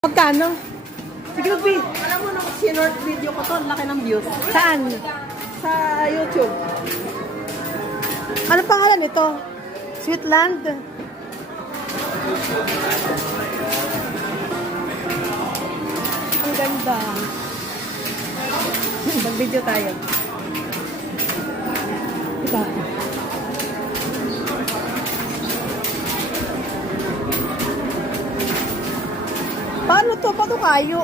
Magkano? Sige, Lupi. Alam mo nung sinort video ko to, laki ng views. Saan? Sa YouTube. Ano pangalan ito? Sweetland? Ang ganda. Mag-video tayo. Ito. Paano to? Paano kayo?